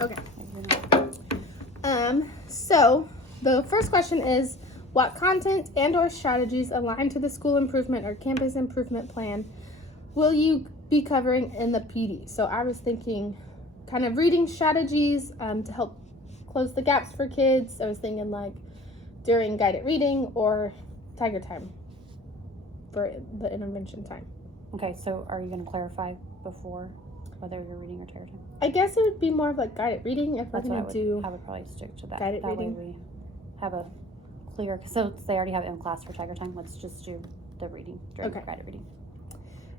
Okay. So the first question is, what content and or strategies align to the school improvement or campus improvement plan will you be covering in the PD? So I was thinking kind of reading strategies to help close the gaps for kids. I was thinking like during guided reading or tiger time for the intervention time. Okay, so are you going to clarify before whether you're reading or tiger time? I guess it would be more of like guided reading if we're going to do. I would probably stick to that. Guided that reading. Way we have a clear. So they already have it in class for tiger time. Let's just do the reading during guided reading.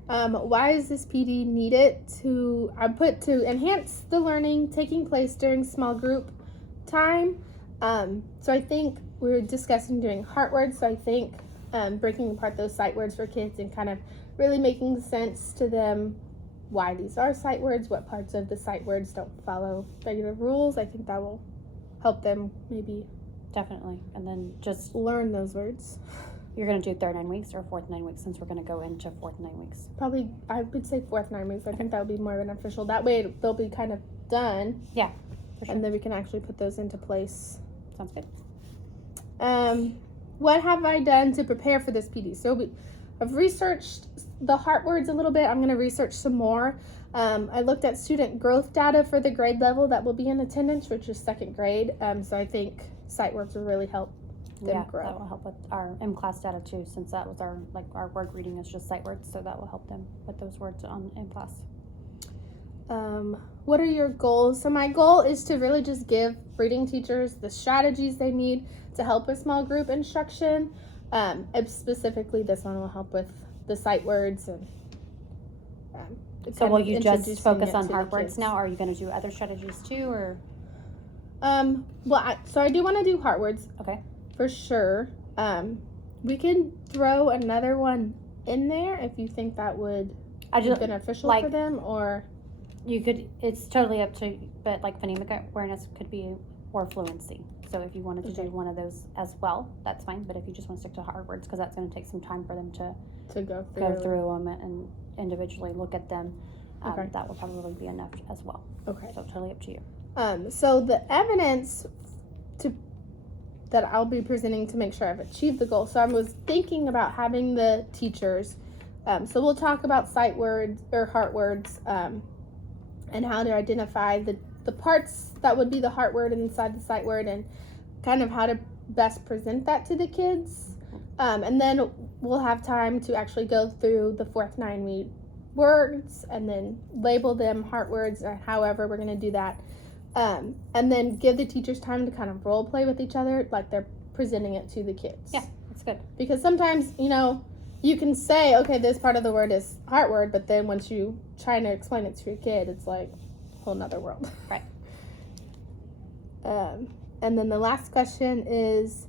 Why is this PD needed? I put to enhance the learning taking place during small group time. So I think we were discussing doing heart words. So I think breaking apart those sight words for kids and kind of really making sense to them why these are sight words, what parts of the sight words don't follow regular rules. I think that will help them maybe. Definitely. And then just learn those words. You're going to do third 9 weeks or fourth 9 weeks since we're going to go into fourth 9 weeks? Probably, I would say fourth 9 weeks. I think that would be more beneficial. That way they'll be kind of done. Yeah, for sure. And then we can actually put those into place. Sounds good. What have I done to prepare for this PD? So I've researched the heart words a little bit. I'm going to research some more. I looked at student growth data for the grade level that will be in attendance, which is second grade. So I think sight words will really help them grow. That will help with our M-class data too, since that was our word reading is just sight words, so that will help them with those words on M-class. What are your goals? So my goal is to really just give reading teachers the strategies they need to help with small group instruction. Specifically, this one will help with the sight words and. So will you just focus on heart words now? Or are you going to do other strategies too, or? So I do want to do heart words. Okay. For sure. We can throw another one in there if you think that would be beneficial for them, or. You could, it's totally up to, but like phonemic awareness could be, or fluency. So if you wanted to do one of those as well, that's fine. But if you just want to stick to heart words, because that's going to take some time for them to go through them and individually look at them, that will probably be enough as well. Okay. So totally up to you. So the evidence that I'll be presenting to make sure I've achieved the goal. So I was thinking about having the teachers. So we'll talk about sight words or heart words. And how to identify the parts that would be the heart word inside the sight word and kind of how to best present that to the kids. And then we'll have time to actually go through the fourth 9 week words and then label them heart words or however we're going to do that. And then give the teachers time to kind of role play with each other like they're presenting it to the kids. Yeah, that's good. Because sometimes, you can say, okay, this part of the word is heart word, but then once you try to explain it to your kid, it's like a whole nother world. Right. And then the last question is,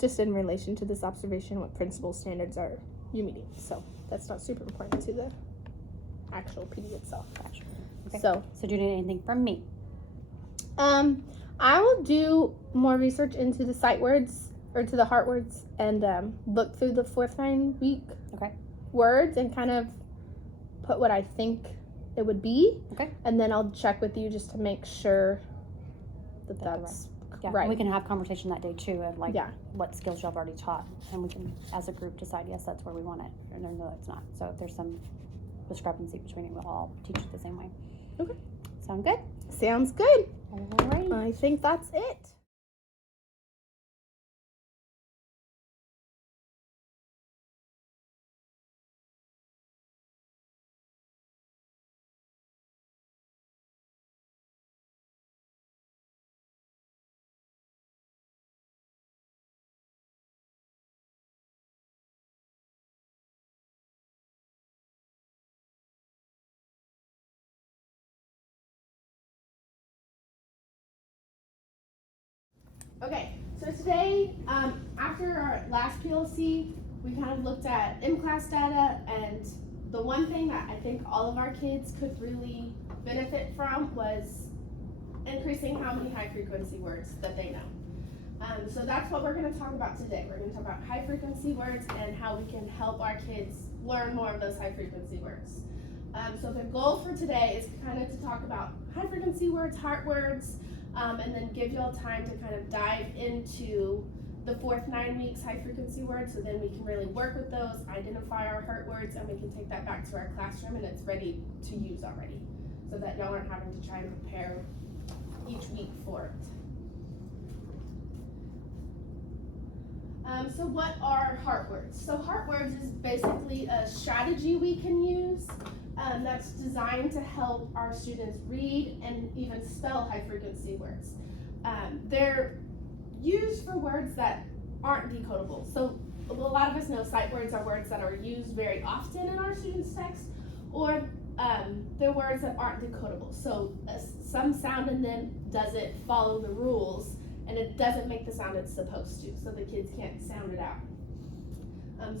just in relation to this observation, what principal standards are you meeting? So that's not super important to the actual PD itself. Okay. So do you need anything from me? I will do more research into the sight words or to the heart words and look through the fourth 9 week words and kind of put what I think it would be. Okay. And then I'll check with you just to make sure that that's right. And we can have conversation that day too of what skills y'all have already taught, and we can as a group decide yes, that's where we want it, or no, that's not. So if there's some discrepancy between it, we'll all teach it the same way. Okay. Sound good? Sounds good. Alrighty. I think that's it. Okay, so today, after our last PLC, we kind of looked at M-class data, and the one thing that I think all of our kids could really benefit from was increasing how many high-frequency words that they know. So that's what we're going to talk about today. We're going to talk about high-frequency words and how we can help our kids learn more of those high-frequency words. So the goal for today is kind of to talk about high frequency words, heart words, and then give y'all time to kind of dive into the fourth 9 weeks high frequency words, so then we can really work with those, identify our heart words, and we can take that back to our classroom and it's ready to use already, so that y'all aren't having to try and prepare each week for it. So what are heart words? So heart words is basically a strategy we can use that's designed to help our students read and even spell high frequency words. They're used for words that aren't decodable. So a lot of us know sight words are words that are used very often in our students' text, or they're words that aren't decodable. So some sound in them doesn't follow the rules, and it doesn't make the sound it's supposed to, so the kids can't sound it out.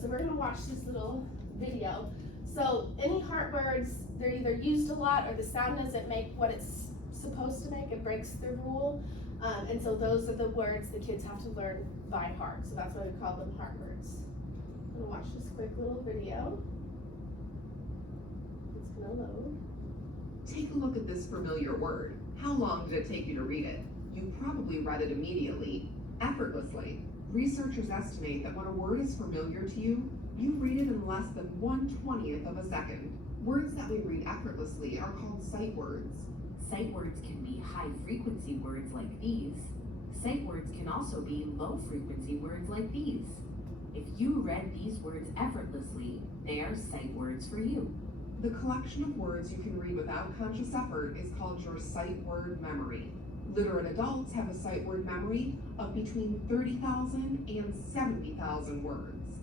So we're gonna watch this little video. So any heart words, they're either used a lot or the sound doesn't make what it's supposed to make, it breaks the rule. And so those are the words the kids have to learn by heart. So that's why we call them heart words. I'm gonna watch this quick little video. It's gonna load. Take a look at this familiar word. How long did it take you to read it? You probably read it immediately, effortlessly. Researchers estimate that when a word is familiar to you, you read it in less than 1/20th of a second. Words that we read effortlessly are called sight words. Sight words can be high-frequency words like these. Sight words can also be low-frequency words like these. If you read these words effortlessly, they are sight words for you. The collection of words you can read without conscious effort is called your sight word memory. Literate adults have a sight word memory of between 30,000 and 70,000 words.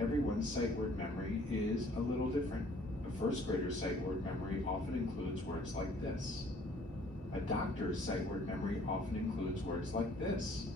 Everyone's sight word memory is a little different. A first grader's sight word memory often includes words like this. A doctor's sight word memory often includes words like this.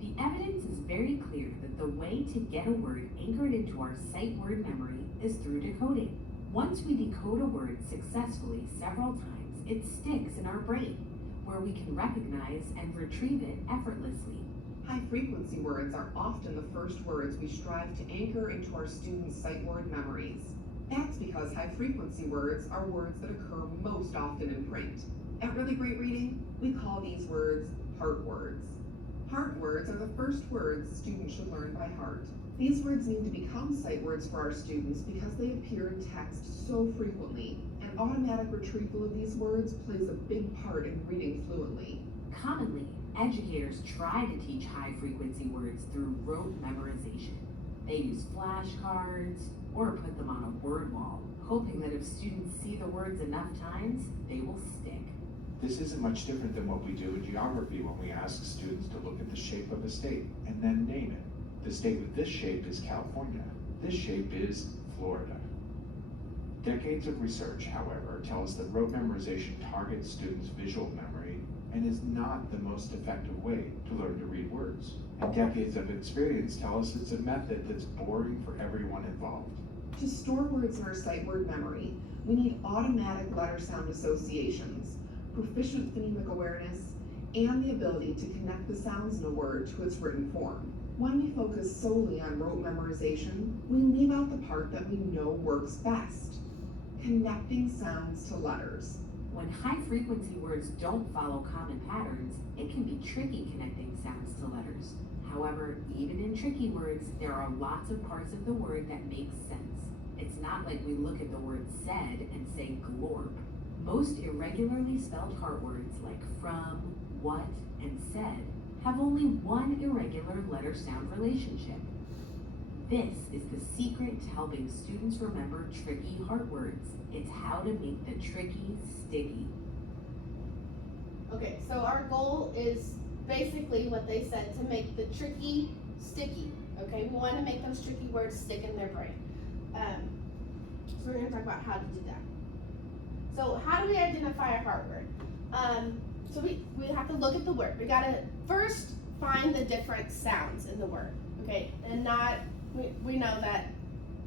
The evidence is very clear that the way to get a word anchored into our sight word memory is through decoding. Once we decode a word successfully several times, it sticks in our brain, where we can recognize and retrieve it effortlessly. High-frequency words are often the first words we strive to anchor into our students' sight word memories. That's because high-frequency words are words that occur most often in print. At Really Great Reading, we call these words heart words. Heart words are the first words students should learn by heart. These words need to become sight words for our students because they appear in text so frequently, and automatic retrieval of these words plays a big part in reading fluently. Commonly, educators try to teach high-frequency words through rote memorization. They use flashcards or put them on a word wall, hoping that if students see the words enough times, they will stick. This isn't much different than what we do in geography when we ask students to look at the shape of a state and then name it. The state with this shape is California. This shape is Florida. Decades of research, however, tell us that rote memorization targets students' visual memory and is not the most effective way to learn to read words. And decades of experience tell us it's a method that's boring for everyone involved. To store words in our sight word memory, we need automatic letter-sound associations, proficient phonemic awareness, and the ability to connect the sounds in a word to its written form. When we focus solely on rote memorization, we leave out the part that we know works best: connecting sounds to letters. When high-frequency words don't follow common patterns, it can be tricky connecting sounds to letters. However, even in tricky words, there are lots of parts of the word that make sense. It's not like we look at the word said and say glorp. Most irregularly spelled heart words like from, what, and said have only one irregular letter-sound relationship. This is the secret to helping students remember tricky heart words. It's how to make the tricky sticky. Okay, so our goal is basically what they said, to make the tricky sticky. Okay, we want to make those tricky words stick in their brain. So we're going to talk about how to do that. So how do we identify a heart word? So we have to look at the word. We got to first find the different sounds in the word. Okay, and not, we know that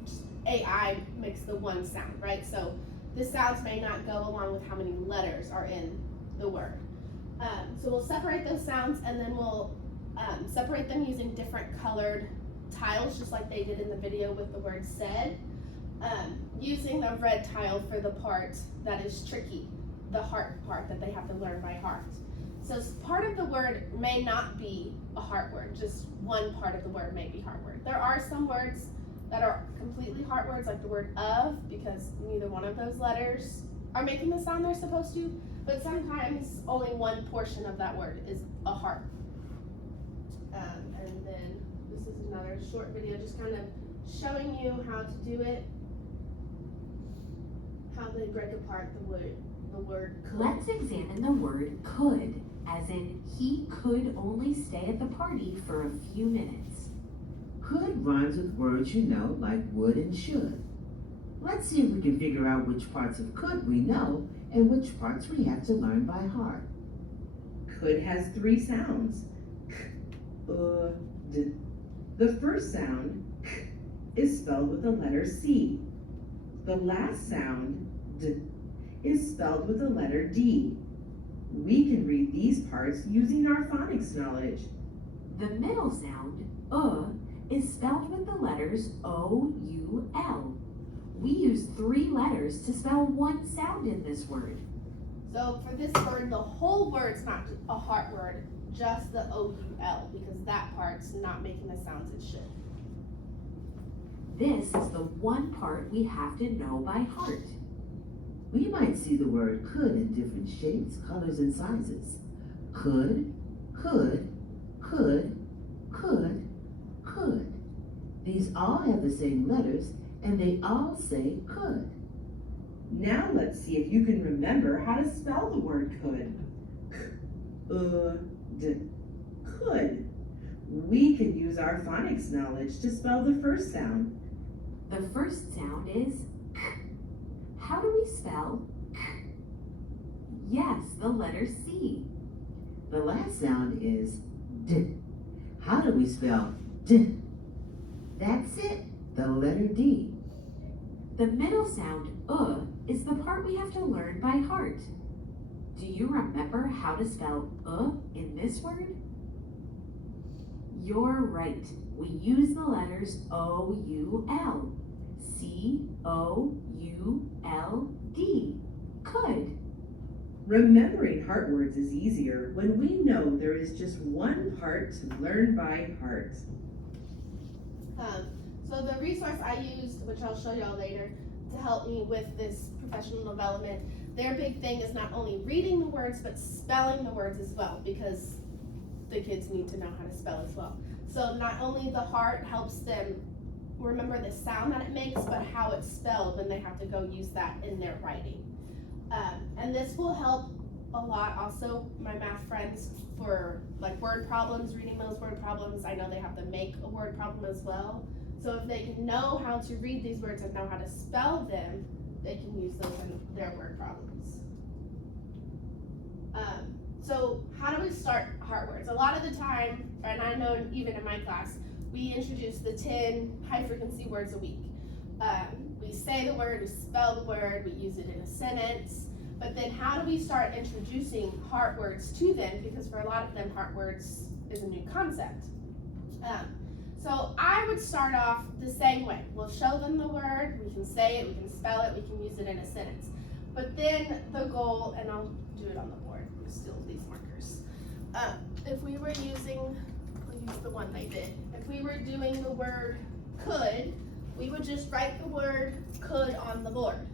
just AI makes the one sound, right? So the sounds may not go along with how many letters are in the word. So we'll separate those sounds, and then we'll separate them using different colored tiles, just like they did in the video with the word said. using the red tile for the part that is tricky, the heart part that they have to learn by heart. So part of the word may not be a heart word, just one part of the word may be heart word. There are some words that are completely heart words, like the word of, because neither one of those letters are making the sound they're supposed to, but sometimes only one portion of that word is a heart. And then this is another short video just kind of showing you how to do it, how they break apart the word could. Let's examine the word could, as in he could only stay at the party for a few minutes. Could rhymes with words you know, like would and should. Let's see if we can figure out which parts of could we know and which parts we have to learn by heart. Could has 3 sounds. K, d. The first sound, k, is spelled with the letter C. The last sound, d, is spelled with the letter D. We can read these parts using our phonics knowledge. The middle sound, is spelled with the letters O-U-L. We use 3 letters to spell one sound in this word. So for this word, the whole word's not a heart word, just the O-U-L, because that part's not making the sounds it should. This is the one part we have to know by heart. We might see the word could in different shapes, colors, and sizes. Could, could, could, could, could. These all have the same letters, and they all say could. Now let's see if you can remember how to spell the word could. D. Could. We can use our phonics knowledge to spell the first sound. The first sound is k. How do we spell k? Yes, the letter C. The last sound is D. How do we spell D? That's it, the letter D. The middle sound, is the part we have to learn by heart. Do you remember how to spell in this word? You're right. We use the letters O-U-L. C-O-U-L-D. Could. Remembering heart words is easier when we know there is just one part to learn by heart. So the resource I used, which I'll show y'all later, to help me with this professional development, their big thing is not only reading the words, but spelling the words as well, because the kids need to know how to spell as well. So not only the heart helps them remember the sound that it makes, but how it's spelled when they have to go use that in their writing. And this will help a lot also my math friends for like word problems, reading those word problems. I know they have to make a word problem as well. So if they can know how to read these words and know how to spell them, they can use those in their word problems. So how do we start heart words? A lot of the time, and I know even in my class, we introduce the 10 high frequency words a week. We say the word, we spell the word, we use it in a sentence, but then how do we start introducing heart words to them? Because for a lot of them, heart words is a new concept. So I would start off the same way. We'll show them the word, we can say it, we can spell it, we can use it in a sentence. But then the goal, and I'll do it on the board, we'll steal these markers. If we were using, we'll use the one they did. If we were doing the word could, we would just write the word could on the board.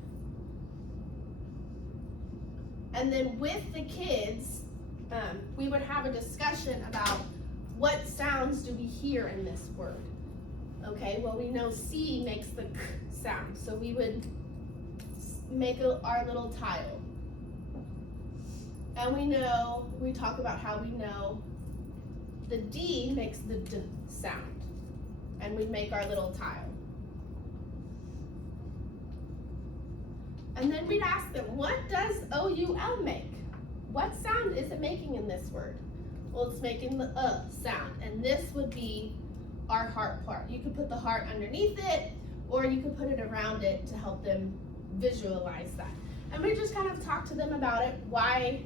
And then with the kids, we would have a discussion about what sounds do we hear in this word. Okay, well we know C makes the k sound, so we would make our little tile. And we talk about how we know the D makes the D sound, and we make our little tile. And then we'd ask them, what does O-U-L make? What sound is it making in this word? Well, it's making the sound, and this would be our heart part. You could put the heart underneath it, or you could put it around it to help them visualize that. And we just kind of talk to them about it. Why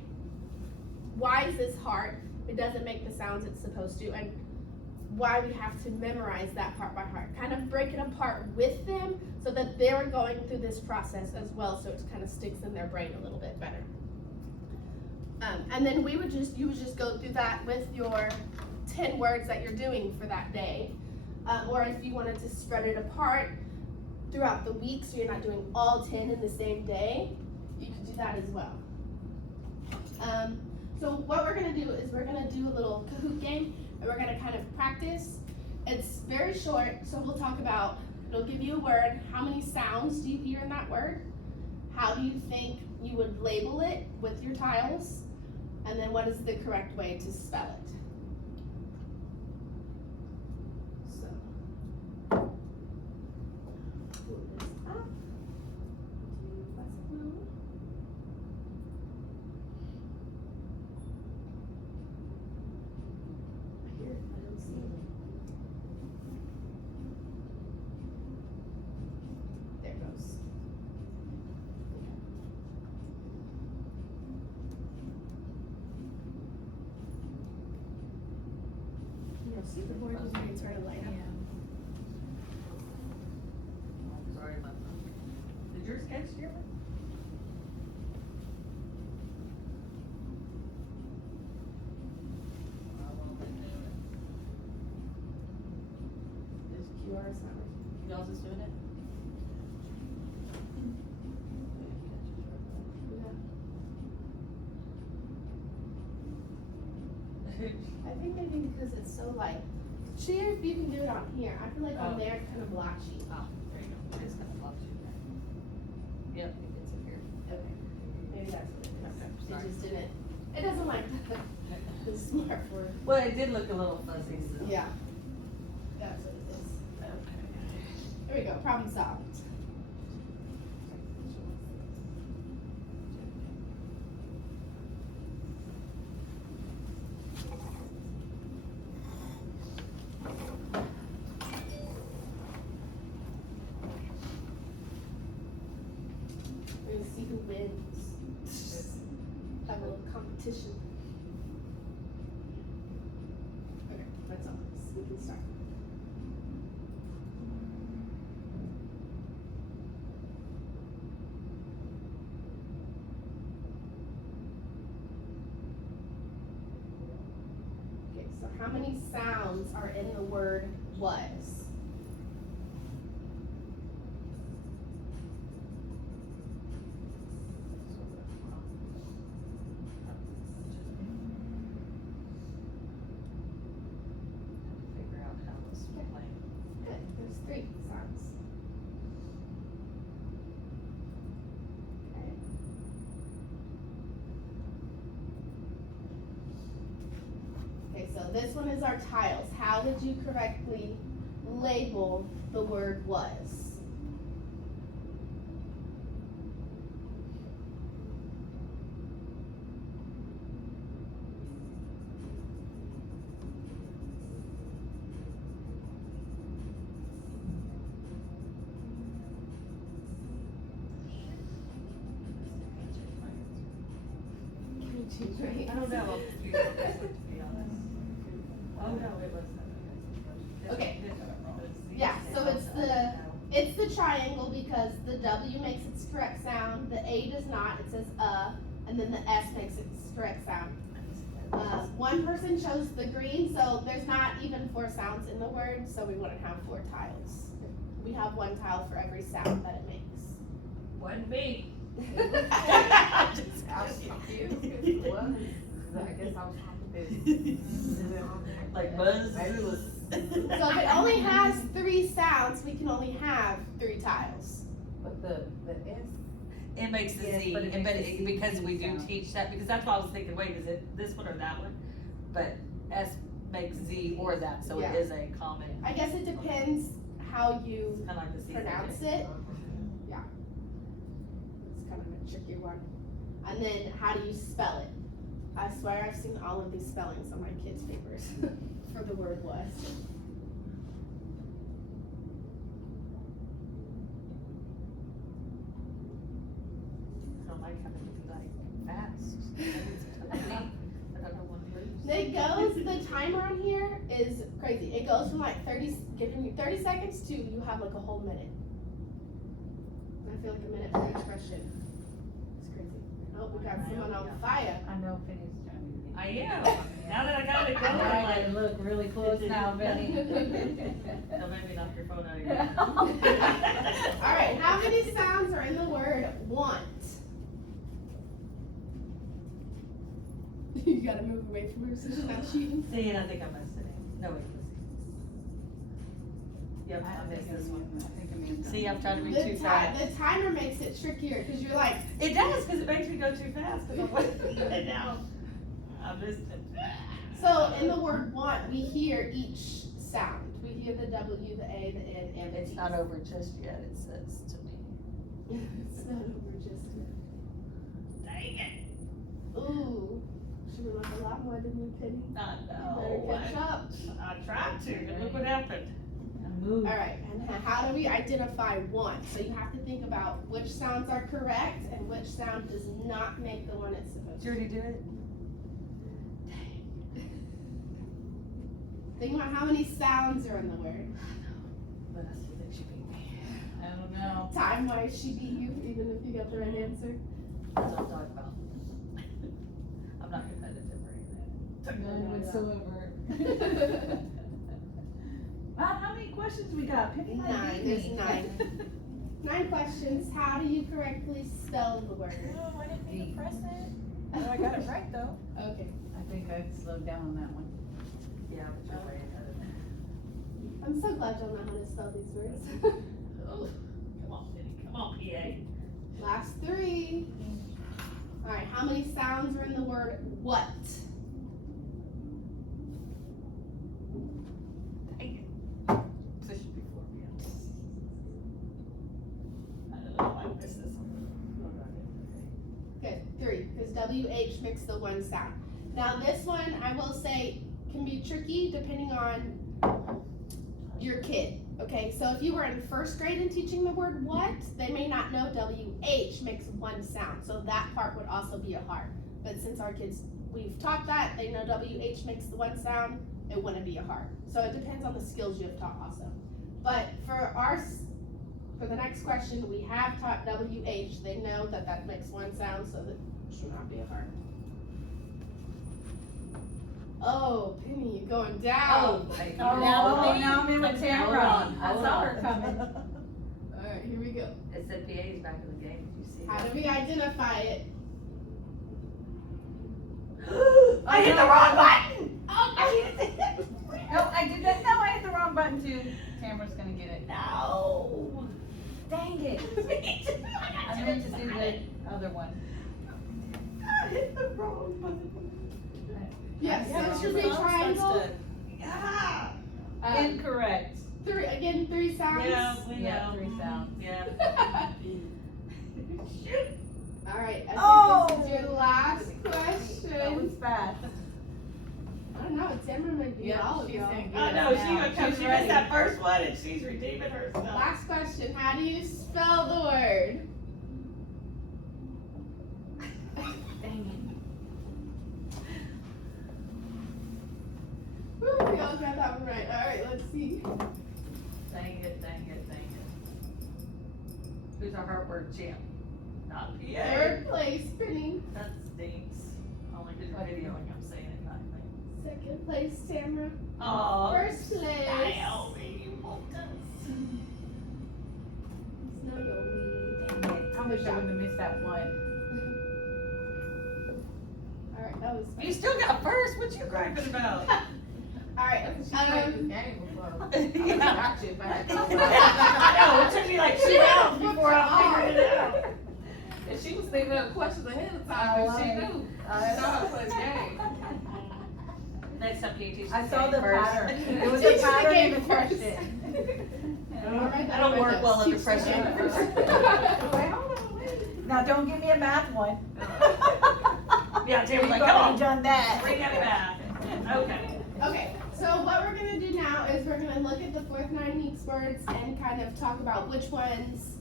is this heart? It doesn't make the sounds it's supposed to, and why we have to memorize that part by heart. Kind of break it apart with them so that they're going through this process as well, so it kind of sticks in their brain a little bit better. And then you would just go through that with your 10 words that you're doing for that day. Or if you wanted to spread it apart throughout the week so you're not doing all 10 in the same day, you could do that as well. So what we're gonna do is we're gonna do a little Kahoot game, and we're gonna kind of practice. It's very short, so we'll talk about, it'll give you a word, how many sounds do you hear in that word? How do you think you would label it with your tiles? And then what is the correct way to spell it? So, pull this up, do lesson mode. Here, I don't see it. There it goes. You don't see the board, just it's sort of light up. Sorry about that. Did yours catch, Jeremy? There's QR, it's not working. Y'all just doing it? I think maybe because it's so light. Share if you can do it on here. I feel like on Oh. there it's kind of blotchy. Oh, there you go. It's gonna pop you. Yep, it gets in here. Okay, maybe that's what it Okay, is. It sorry. just didn't, it doesn't like the smart word. Well, it did look a little fuzzy, so. Yeah. That's what it is. Okay. There we go, problem solved. We're gonna see who wins. Have a little competition. Okay, that's all. We can start. Okay, so how many sounds are in the word was? Figure out how this will play. Good, there's 3 sounds. Okay. Okay, so this one is our tiles. How would you correctly label the word was? Right? I don't know, to be honest. Oh, no, it wasn't. Okay. Yeah, so it's the triangle because the W makes its correct sound, the A does not, it says and then the S makes its correct sound. One person chose the green, so there's not even 4 sounds in the word, so we wouldn't have 4 tiles. We have 1 tile for every sound that it makes. Wasn't me. I was confused. It was. I guess I was confused. Like buzz. Maybe it was. So if it only has 3 sounds, we can only have 3 tiles. But the S. It makes the Yes, Z, but it and makes the Z because we do sound. teach that, because that's why I was thinking, wait, is it this one or that one? But S makes Z or that, so Yeah. it is a common, I guess it depends how you kinda like the C. pronounce it. Yeah. It's kind of a tricky one. And then how do you spell it? I swear I've seen all of these spellings on my kids' papers for the word was. I don't like having to be like fast. I don't know what to lose. The timer on here is crazy. It goes from like giving you 30 seconds to you have like a whole minute. And I feel like a minute for each question. It's crazy. Oh, we got someone on fire. I know Penny's trying to. I am. Now that I got it I know, I going, gotta look really close now, Penny. don't make me knock your phone out of your hand. All right, how many sounds are in the word want? You gotta move away from her so she's not cheating. See, and I think I missed it. No, wait, let's see. Yep, I missed this one. See, I'm trying to be too fast. The timer makes it trickier because you're like, It does, because it makes me go too fast, because I'm and now I missed it. so in the word want, we hear each sound. We hear the W, the A, the N, and the It's T. not over just yet, it says to me. It's not over just yet. Dang it. Ooh, she went like a lot more than you, Penny. I You know. better catch up. I tried to, and look what happened. Move. All right, and how do we identify want? So you have to think about which sounds are correct and which sound does not make the one it's supposed Did you to. already do it? Think about how many sounds are in the word. But I still think she beat me. I don't know. Time-wise, she beat you, even if you got the right answer. That's what I'm talking about. I'm not competitive or anything. None whatsoever. How many questions we got? Penny might Nine, beat there's me. 9. 9 questions. How do you correctly spell the word? Oh, I didn't mean to press it. Oh, I got it right though. Okay. I think I slowed down on that one. Yeah, but you're way ahead of me. I'm so glad y'all know how to spell these words. Oh, come on, Penny, come on, PA. Last 3. All right, how many sounds are in the word what? Dang it. This should be 4 p.m. I don't know, I missed this one. Good, 3, because WH makes the one sound. Now this one, I will say, can be tricky depending on your kid. Okay, so if you were in 1st grade and teaching the word what, they may not know WH makes one sound. So that part would also be a hard. But since our kids, we've taught that, they know WH makes the one sound, it wouldn't be a hard. So it depends on the skills you have taught also. But for the next question, we have taught WH. They know that that makes one sound, so that should not be a hard. Oh, Penny, you're going down. Oh, Oh, now I'm in with Tamara. I Hold saw on. her coming. All right, here we go. It said PA's back in the game, did you see How that? do we identify it? I hit the wrong button! Oh, No, I did that. No, I hit the wrong button too. Tamara's gonna get it. No! Dang it. I meant to do the other one. I hit the wrong button. yes, Yeah, so it should be wrong triangle. Yeah! Incorrect. 3 again, 3 sounds. Yeah, we Yeah, know. 3 sounds. Yeah. Shoot! All right, I think Oh! this is your last That question. was fast. I don't know, Tamara might beat all of she's y'all. gonna get I it know, now. she gonna come, She's she ready. missed that first one and she's redeeming herself. Last question, how do you spell the word? Dang Woo, we all got that one right. All right, let's see. Dang it, dang it, dang it. Who's our heartburn champ? Not PA. 3rd place, Penny. That stinks. Only because you're videoing, I'm saying it, not me. 2nd place, Tamara. Oh, 1st place. Naomi, you won't us. It's Naomi. it. I wish I wouldn't have missed that one. All right, that was fun. You still got first, what you griping about? All right, She played this game before. I Yeah. got you back. I know, it took me like 2 rounds before I figured it out. And she was thinking of questions ahead of time, and she knew. She know how to play the game. Next time, can you teach I us saw game the first? pattern. It was Teach a the pattern game in the first. question. I don't work well under pressure. Wait, hold on, wait. Now, don't give me a math one. Yeah, Taylor's like, You've come already on, done that. bring it back. Okay. Okay, so what we're gonna do now is we're gonna look at the 4th 9 weeks words and kind of talk about which ones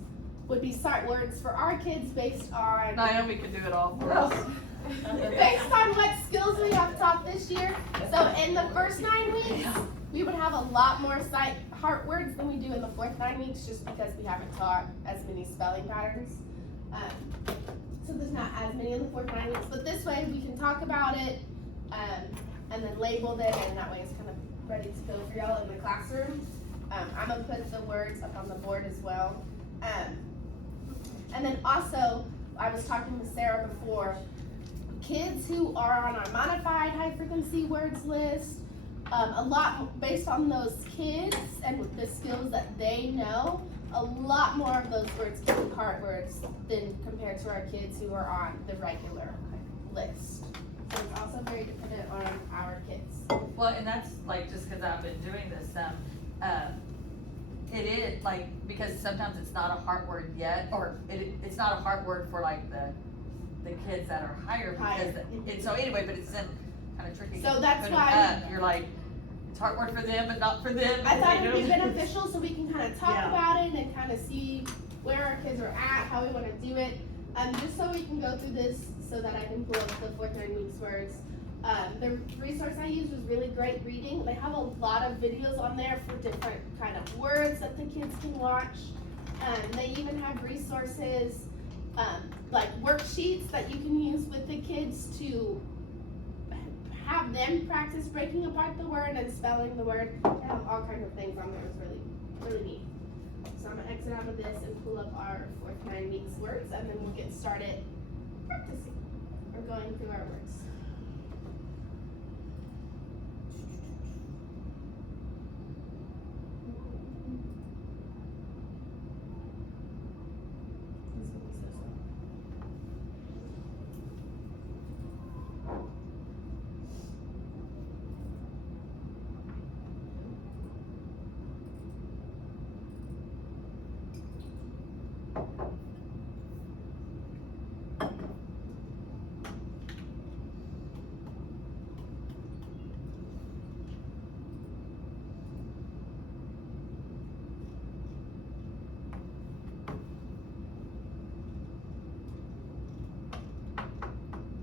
would be sight words for our kids based on. Naomi can do it all for us. based on what skills we have taught this year. So in the first 9 weeks, we would have a lot more sight heart words than we do in the fourth 9 weeks, just because we haven't taught as many spelling patterns. So there's not as many in the fourth 9 weeks, but this way we can talk about it and then label them, and that way it's kind of ready to go for y'all in the classroom. I'm gonna put the words up on the board as well. And then also, I was talking with Sarah before, kids who are on our modified high frequency words list, a lot based on those kids and the skills that they know, a lot more of those words can be heart words than compared to our kids who are on the regular list. So it's also very dependent on our kids. Well, and that's like, just cause I've been doing this, it is like, because sometimes it's not a heart word yet, or it's not a heart word for like the kids that are higher, because, and so anyway, but it's then kind of tricky. So that's Put 'em why up, you're like, it's heart word for them, but not for them. I thought you it would be know? beneficial so we can kind of talk about it and kind of see where our kids are at, how we want to do it. Just so we can go through this so that I can pull up the fourth 9 weeks words. The resource I used was really great reading. They have a lot of videos on there for different kind of words that the kids can watch. They even have resources like worksheets that you can use with the kids to have them practice breaking apart the word and spelling the word. They have all kinds of things on there. It's really, really neat. So I'm gonna exit out of this and pull up our fourth 9 weeks words, and then we'll get started practicing or going through our words.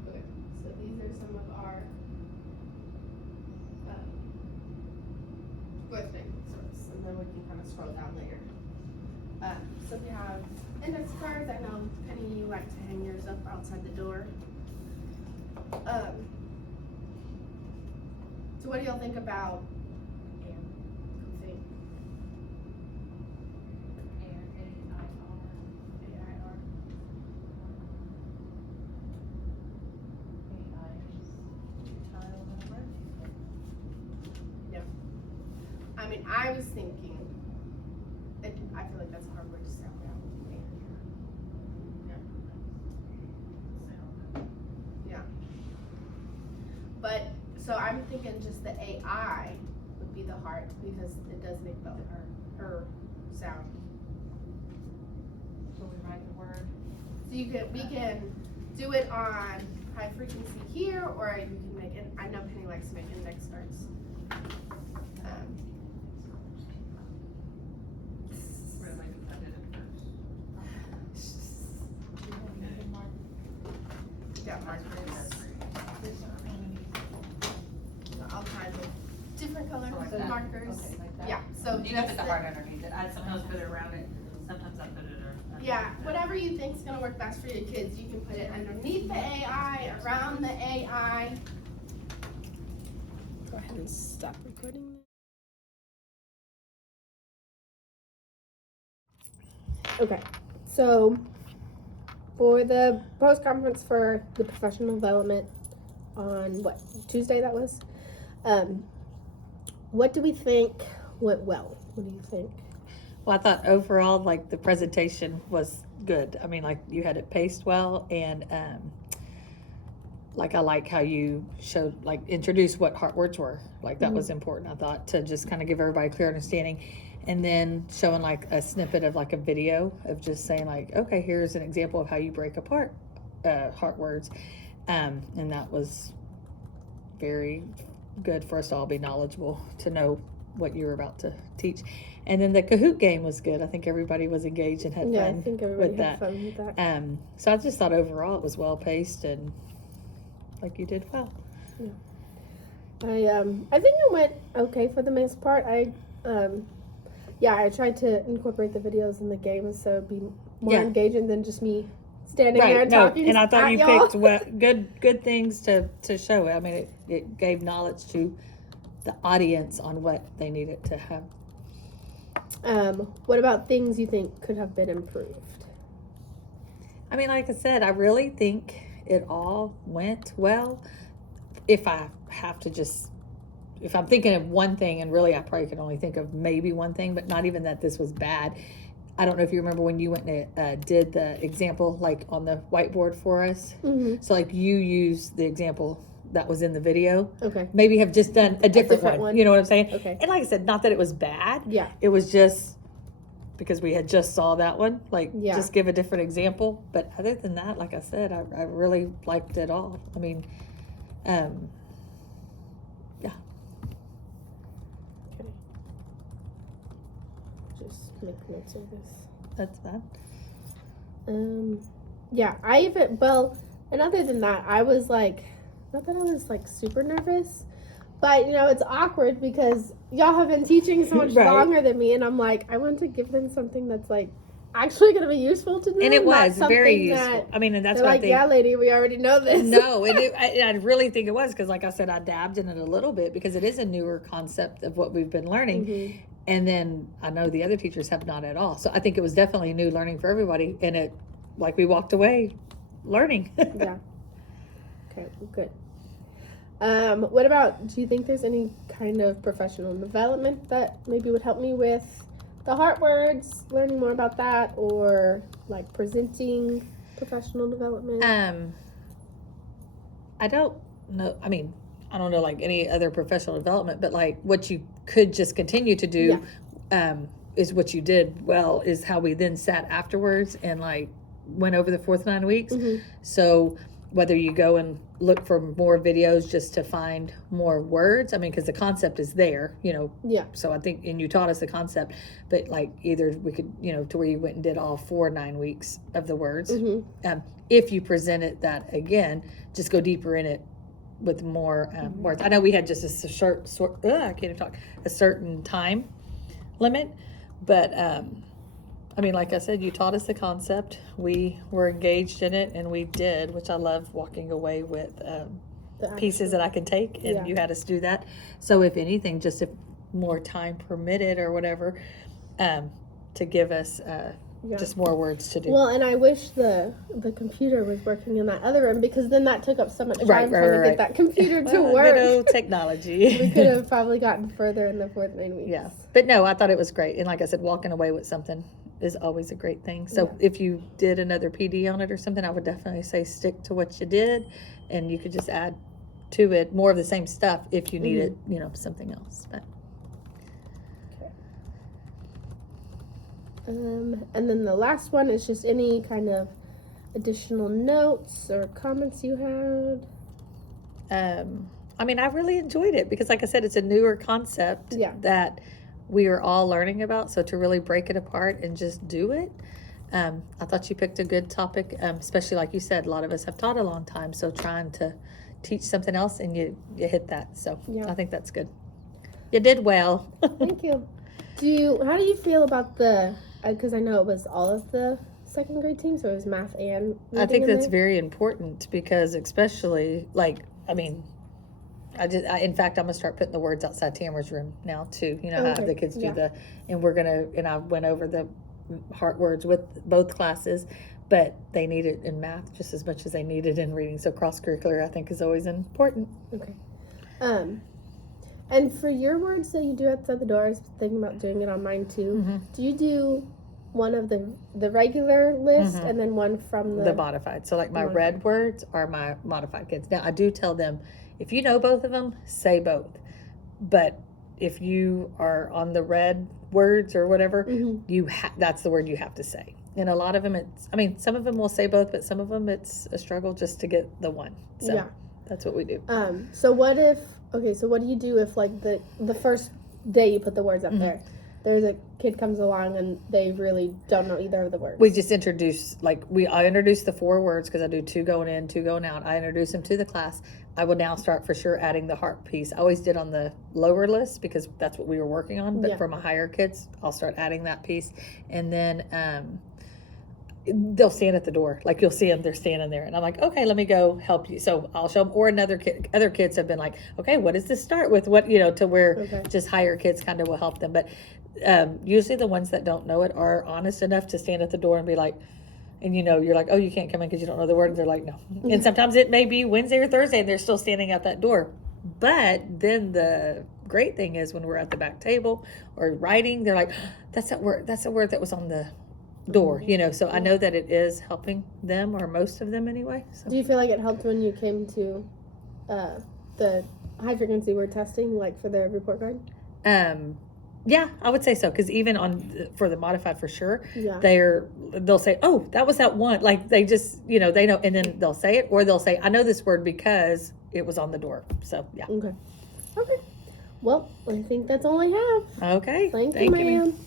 Okay, so these are some of our fourth 9 weeks words, and then we can kind of scroll down later. So we have index cards. I know Penny, you like to hang yours up outside the door. So what do y'all think about? Think. I mean, I was thinking, I feel like that's a hard word to sound out. Yeah. But, so I'm thinking just the AI would be the heart, because it does make the her sound. So we write the word. So we can do it on high frequency here, or you can make it, I know Penny likes to make index cards. Really, I did it first. Got markers. All kinds of different colors Like of that. markers. Okay, like that. Yeah, so You can just put the heart underneath it. I sometimes put it around it, sometimes I put it underneath. yeah, whatever you think's gonna work best for your kids, you can put it underneath the AI, around the AI. Go ahead and stop recording. Okay, so for the post conference for the professional development on what Tuesday that was, what do we think went well? What do you think? Well, I thought overall, like, the presentation was good. I mean, like, you had it paced well, and like, I like how you showed, like, introduced what heart words were. Like, that was important, I thought, to just kind of give everybody a clear understanding. And then showing, like, a snippet of, like, a video of just saying, like, okay, here's an example of how you break apart heart words. And that was very good for us to all be knowledgeable, to know what you were about to teach. And then the Kahoot game was good. I think everybody was engaged and had Yeah, fun I think everybody with had that. fun with that. So I just thought overall it was well paced and like you did well. I think it went okay for the most part. I tried to incorporate the videos in the games so it'd be more Yeah. engaging than just me standing there and talking. and I thought at you y'all. picked good things to show. I mean, it gave knowledge to the audience on what they needed to have. What about things you think could have been improved? I mean, like I said, I really think it all went well. If I have to if I'm thinking of one thing, and really I probably can only think of maybe one thing, but not even that this was bad. I don't know if you remember when you went and did the example like on the whiteboard for us. Mm-hmm. So like you used the example that was in the video. Okay. Maybe have just done a different one. You know what I'm saying? Okay. And like I said, not that it was bad. Yeah. It was just because we had just saw that one. Like, Yeah. just give a different example. But other than that, like I said, I really liked it all. I mean, yeah. Okay. Just make notes of this. That's that. Yeah, and other than that, I was like, not that I was like super nervous, but you know, it's awkward because y'all have been teaching so much Right. longer than me, and I'm like, I want to give them something that's like actually going to be useful to them. And it not was very something useful. that I mean, and that's they're what I like, think. yeah, lady, we already know this. No, I really think it was because, like I said, I dabbed in it a little bit because it is a newer concept of what we've been learning. Mhm. And then I know the other teachers have not at all. So I think it was definitely new learning for everybody. And it, like, we walked away learning. Yeah. Okay, good. What about, do you think there's any kind of professional development that maybe would help me with the heart words, learning more about that, or like presenting professional development? I don't know. I mean, I don't know like any other professional development, but like what you could just continue to do is what you did well, is how we then sat afterwards and like went over the 4th 9 weeks. Mhm. So whether you go and look for more videos just to find more words, I mean, because the concept is there, you know. Yeah. So I think, and you taught us the concept, but like either we could, you know, to where you went and did all 4 9 weeks of the words. Mhm. If you presented that again, just go deeper in it with more words. I know we had just a I can't even talk, a certain time limit, but I mean, like I said, you taught us the concept. We were engaged in it, and we did, which I love, walking away with pieces that I can take, and Yeah. you had us do that. So if anything, just if more time permitted or whatever, to give us just more words to do. Well, and I wish the computer was working in that other room, because then that took up so much time Right, trying to right. get that computer to Well, work. you know, technology. We could have probably gotten further in the 4th 9 weeks. Yeah, but no, I thought it was great, and like I said, walking away with something is always a great thing. So Yeah. if you did another PD on it or something, I would definitely say stick to what you did, and you could just add to it more of the same stuff if you needed, you know, something else. But And then the last one is just any kind of additional notes or comments you had. I mean, I really enjoyed it because, like I said, it's a newer concept Yeah. that we are all learning about. So to really break it apart and just do it, I thought you picked a good topic, especially like you said, a lot of us have taught a long time. So trying to teach something else, and you hit that. So Yeah. I think that's good. You did well. Thank you. How do you feel about the, because I know it was all of the 2nd grade team, so it was math and I reading think in that's there? very important because, especially like, I mean, in fact, I'm gonna start putting the words outside Tamara's room now too. You know how Okay, the kids do yeah. and I went over the heart words with both classes, but they need it in math just as much as they need it in reading. So cross curricular, I think, is always important. Okay. And for your words that you do outside the door, I was thinking about doing it on mine too. Mhm. Do you do one of the regular list Mhm. and then one from The modified. So like my Modified. red words are my modified kids. Now I do tell them, if you know both of them, say both. But if you are on the red words or whatever, Mhm. that's the word you have to say. And a lot of them, some of them will say both, but some of them it's a struggle just to get the one. So Yeah. that's what we do. So what do you do if like the first day you put the words up Mhm. there, there's a kid comes along and they really don't know either of the words. We just introduce, I introduce the 4 words because I do 2 going in, 2 going out. I introduce them to the class. I will now start for sure adding the heart piece. I always did on the lower list because that's what we were working on. But Yeah. for my higher kids, I'll start adding that piece. And then they'll stand at the door. Like you'll see them, they're standing there. And I'm like, okay, let me go help you. So I'll show them. Or other kids have been like, okay, what does this start with? What, to where Okay. just higher kids kind of will help them. But usually the ones that don't know it are honest enough to stand at the door and be like, and you're like, oh, you can't come in because you don't know the word. And they're like, no. And sometimes it may be Wednesday or Thursday and they're still standing at that door. But then the great thing is when we're at the back table or writing, they're like, that's that word. That's the word that was on the door, So I know that it is helping them, or most of them anyway. So. Do you feel like it helped when you came to the high frequency word testing, like for the report card? Yeah, I would say so. Because even for the modified, for sure, Yeah. they'll say, "Oh, that was that one." Like they just, they know, and then they'll say it, or they'll say, "I know this word because it was on the door." So yeah. Okay. Well, I think that's all I have. Okay. Thank you, ma'am. ma'am.